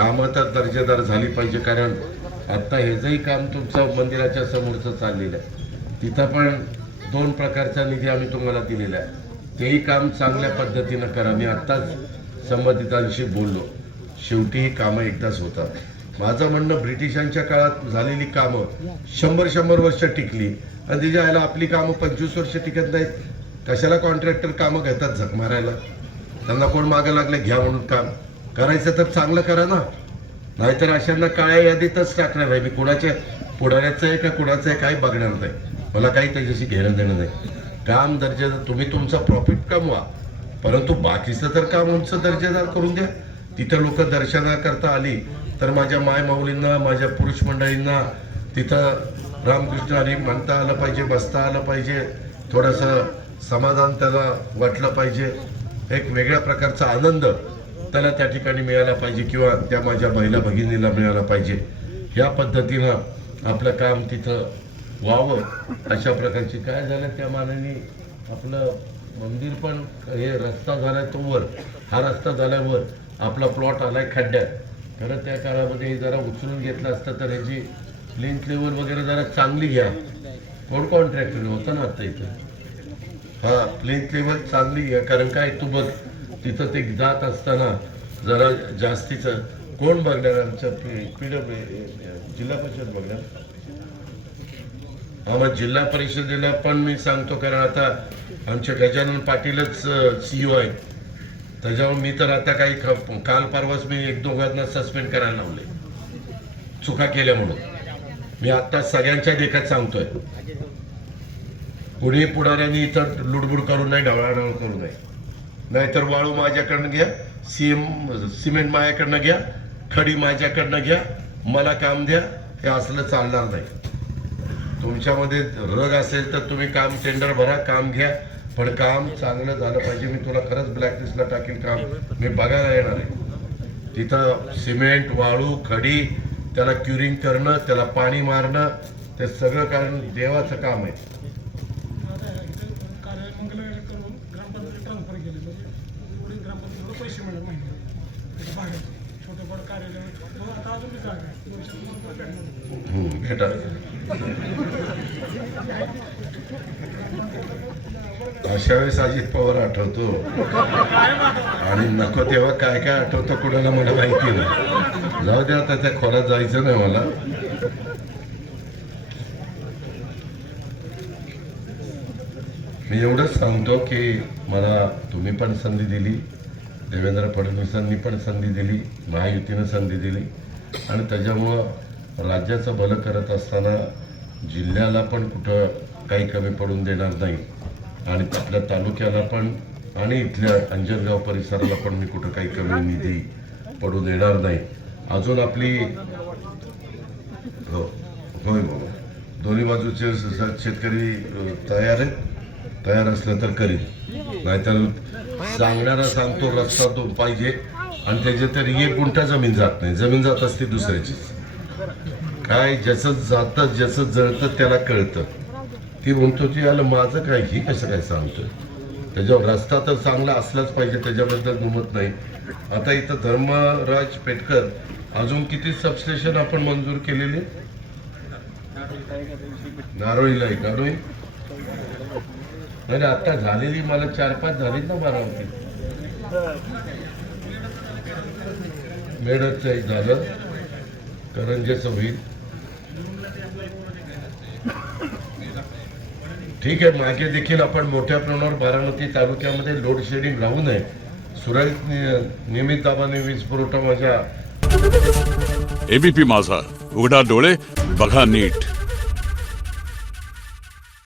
कामं तर दर्जेदार झाली पाहिजे, कारण आत्ता हे जही काम तुमचं मंदिराच्या समोरचं चाललेलं आहे तिथं पण 2 प्रकारचा निधी आम्ही तुम्हाला दिलेला आहे, तेही काम चांगल्या पद्धतीनं करा. मी आत्ताच संबंधितांशी बोललो. शेवटी ही कामं एकदाच होतात. माझं म्हणणं, ब्रिटिशांच्या काळात झालेली कामं 100 वर्ष टिकली आणि तिच्या आयला आपली कामं 25 वर्ष टिकत नाहीत. कशाला कॉन्ट्रॅक्टर कामं घेतात झक मारायला? त्यांना कोण मागं लागले घ्या म्हणून? काम करायचं तर चांगलं करा ना, नाहीतर अशांना काळ्या यादीतच टाकणार आहे. मी कुणाच्या पुढाऱ्याचं आहे का कुणाचं आहे काही बघणार नाही, मला काही त्याच्याशी घेणं देणं नाही. काम दर्जेदार, तुम्ही तुमचा प्रॉफिट कमवा, परंतु बाकीचं तर काम आमचं दर्जेदार करून द्या. तिथं लोक दर्शनाकरता आली तर माझ्या माय माऊलींना, माझ्या पुरुष मंडळींना तिथं रामकृष्ण हरी म्हणता आलं पाहिजे, बसता आलं पाहिजे, थोडंसं समाधान त्याला वाटलं पाहिजे, एक वेगळ्या प्रकारचा आनंद त्याला त्या ठिकाणी मिळाला पाहिजे किंवा त्या माझ्या महिला भगिनीला मिळाला पाहिजे. ह्या पद्धतीनं आपलं काम तिथं व्हावं अशा प्रकारची. काय झालं त्या मानाने आपलं मंदिर पण, हे रस्ता झाला तो वर, हा रस्ता झाल्यावर आपला प्लॉट आलाय खड्ड्यात. खरं त्या काळामध्ये जरा उचलून घेतलं असतं तर ह्याची प्लिंथ लेवल वगैरे जरा चांगली घ्या. कोण कॉन्ट्रॅक्टर होतं ना आता इथं? हा, प्लिंथ लेवल चांगली घ्या. कारण काय, तू बघ तिथं ते जात असताना जरा जास्तीचं कोण बघणार? आमच्या जिल्हा परिषद बघणार. मग जिल्हा परिषदेला पण मी सांगतो, कारण आता आमचे गजानन पाटीलच CEO आहेत. त्याच्यावर मी तर आता काही काल परवाच मी 1-2 सस्पेंड करायला लावले चुका केल्या म्हणून. मी आता सगळ्यांच्या देखत सांगतोय, कुणी पुढाऱ्यांनी इथं लुडबुड करू नये, ढवळाढवळ करू नये. नाहीतर वाळू माझ्याकडनं घ्या, सिमेंट माझ्याकडनं घ्या, खडी माझ्याकडनं घ्या, मला काम द्या, हे असलं चालणार नाही. तुमच्यामध्ये रग असेल तर तुम्ही काम टेंडर भरा, काम घ्या, पण काम चांगलं झालं पाहिजे. मी तुला खरंच ब्लॅकलिस्टला टाकेल, काम मी बघायला येणार आहे. तिथं सिमेंट, वाळू, खडी, त्याला क्युरिंग करणं, त्याला पाणी मारणं, ते सगळं कारण देवाचं काम आहे. भेटा अशा वेळेस अजित पवार आठवतो आणि नको तेव्हा काय काय आठवतं कुणाला मला माहिती नाही. जाऊ दे, आता त्या खोऱ्यात जायचं नाही मला. मी एवढंच सांगतो की मला तुम्ही पण संधी दिली, देवेंद्र फडणवीसांनी पण संधी दिली, महायुतीनं संधी दिली, आणि त्याच्यामुळं राज्याचं भलं करत असताना जिल्ह्याला पण कुठं काही कमी पडून देणार नाही, आणि आपल्या तालुक्याला पण आणि इथल्या अंजनगाव परिसराला पण मी कुठं काही कमी निधी पडू देणार नाही. अजून आपली होय बाबा, दोन्ही बाजूचे शेतकरी तयार आहेत. तयार असलं तर करीन, नाहीतर सांगणारा सांगतो रस्ता तो पाहिजे, आणि त्याच्या तरी 1 गुंठा जमीन जात नाही. जमीन जात असते दुसऱ्याची. काय ज्याचं जातं, ज्याचं जळतं त्याला कळतं. ती म्हणतो ती आलं माझं काय, ही कसं काय सांगतं? त्याच्यावर रस्ता तर चांगला असलाच पाहिजे, त्याच्याबद्दल दुमत नाही. आता इथं धर्मराज पेटकर अजून किती सबस्टेशन आपण मंजूर केलेले? नारोळीला आहे, नारोळी नाही आता झालेली, मला 4-5 झालीत ना बारामती. मेडचं एक झालं, करंजेचं होईल. ठीक आहे, मागे देखील आपण मोठ्या प्रमाणावर बारामती तालुक्यामध्ये लोड शेडिंग राहू नये, सुरळीत नियमित दाबाने वीज पुरवठा माझ्या. ABP माझा, उघडा डोळे बघा नीट.